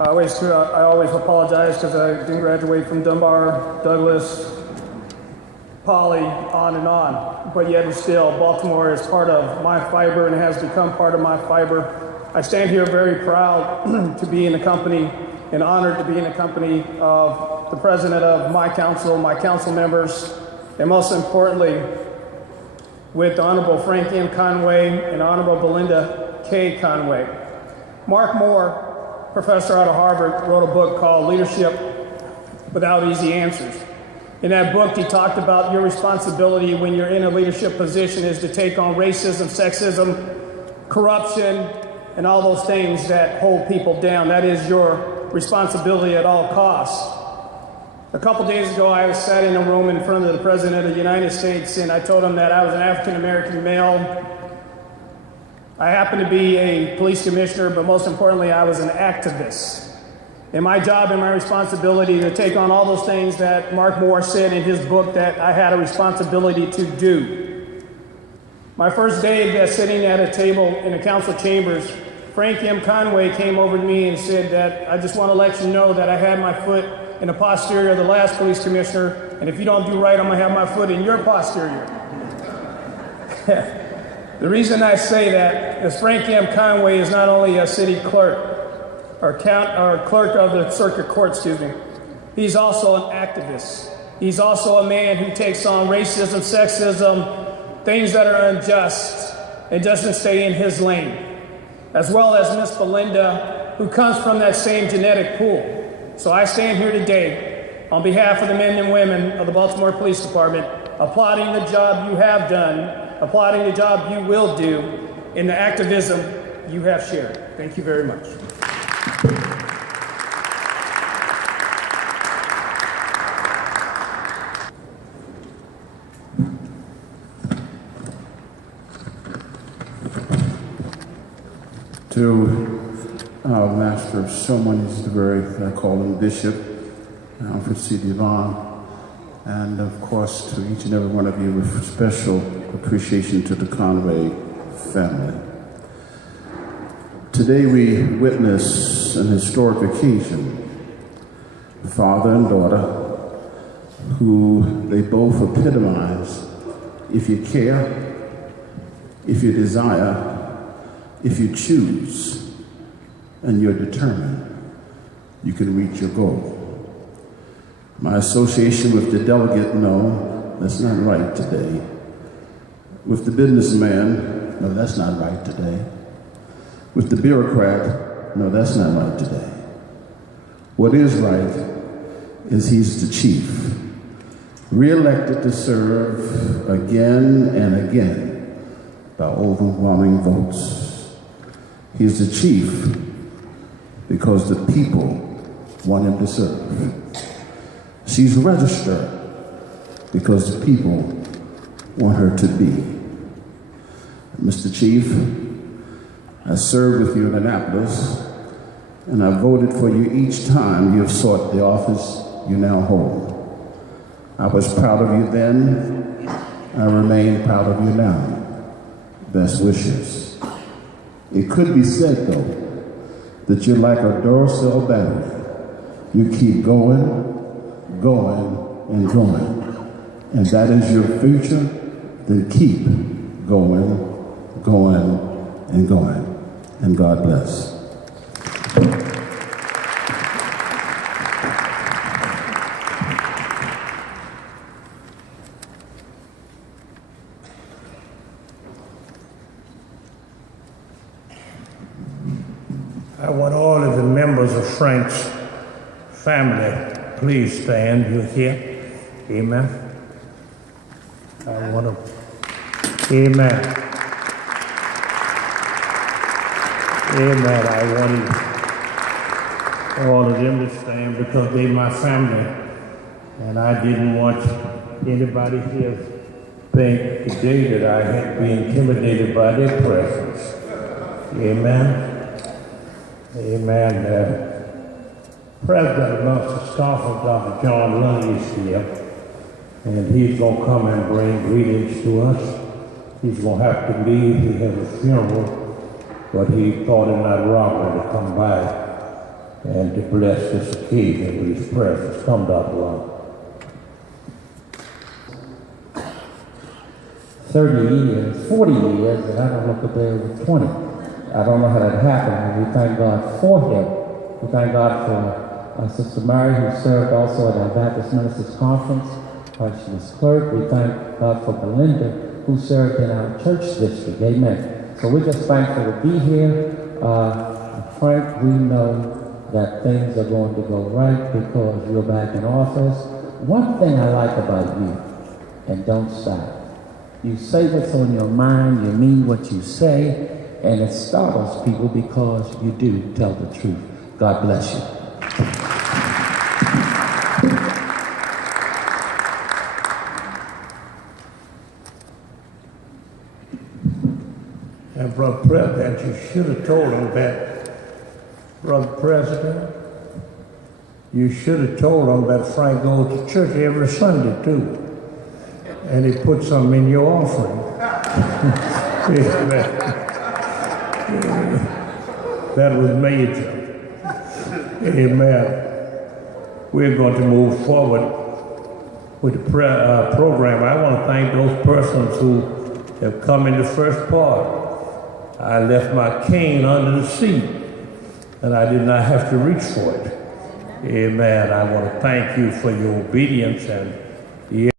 I always apologize because I didn't graduate from Dunbar, Douglas, Poly, on and on. But yet and still, Baltimore is part of my fiber and has become part of my fiber. I stand here very proud to be in the company and honored to be in the company of the president of my council members, and most importantly, with the Honorable Frank M. Conaway and Honorable Belinda K. Conaway. Mark Moore, professor out of Harvard, wrote a book called Leadership Without Easy Answers. In that book, he talked about your responsibility when you're in a leadership position is to take on racism, sexism, corruption, and all those things that hold people down. That is your responsibility at all costs. A couple days ago, I sat in a room in front of the President of the United States, and I told him that I was an African-American male. I happen to be a police commissioner, but most importantly, I was an activist. And my job and my responsibility to take on all those things that Mark Moore said in his book that I had a responsibility to do. My first day sitting at a table in the council chambers, Frank M. Conaway came over to me and said that I just want to let you know that I had my foot in the posterior of the last police commissioner, and if you don't do right, I'm going to have my foot in your posterior. The reason I say that is Frank M. Conaway is not only a city clerk, or clerk of the circuit court, he's also an activist. He's also a man who takes on racism, sexism, things that are unjust, and doesn't stay in his lane. As well as Miss Belinda, who comes from that same genetic pool. So I stand here today on behalf of the men and women of the Baltimore Police Department, applauding the job you have done, applauding the job you will do, in the activism you have shared. Thank you very much. To our master of ceremonies, the very, I call him Bishop, Alfred C. Devon, and of course to each and every one of you with special appreciation to the Conaway family. Today we witness an historic occasion, father and daughter, who they both epitomize, if you care, if you desire, if you choose, and you're determined, you can reach your goal. My association with the delegate, no, that's not right today. With the businessman, no, that's not right today. With the bureaucrat, no, that's not right today. What is right is he's the chief, re-elected to serve again and again by overwhelming votes. He's the chief because the people want him to serve. She's registered because the people want her to be. Mr. Chief, I served with you in Annapolis, and I voted for you each time you have sought the office you now hold. I was proud of you then. I remain proud of you now. Best wishes. It could be said, though, that you're like a Duracell battery. You keep going, going, and going. And that is your future, then keep going, going, and going. And God bless. I want all of the members of Frank's family, please stand. You're here. Amen. I want to, amen. Amen. I want all of them to stand because they're my family. And I didn't want anybody here to think today that I had to be intimidated by their presence. Amen. Amen. President of the staff of Dr. John Lunny is here, and he's going to come and bring greetings to us. He's going to have to leave. He has a funeral, but he thought it not robbery to come by and to bless this occasion with his presence. Come, Dr. Long. 30 years, 40 years, and I don't look a day over 20. I don't know how that happened, but we thank God for him. We thank God for Sister Mary, who served also at our Baptist Ministers Conference. She was clerk. We thank God for Belinda, who served in our church district. Amen. So we're just thankful to be here. Frank, we know that things are going to go right because you're back in office. One thing I like about you, and don't stop. You say what's on your mind, you mean what you say, and it startles people because you do tell the truth. God bless you. And Brother President, you should have told him that, Brother President, you should have told him that Frank goes to church every Sunday too. And he put something in your offering. Amen. That was major. Amen. We're going to move forward with the program. I want to thank those persons who have come in the first part. I left my cane under the seat, and I did not have to reach for it. Amen. I want to thank you for your obedience and the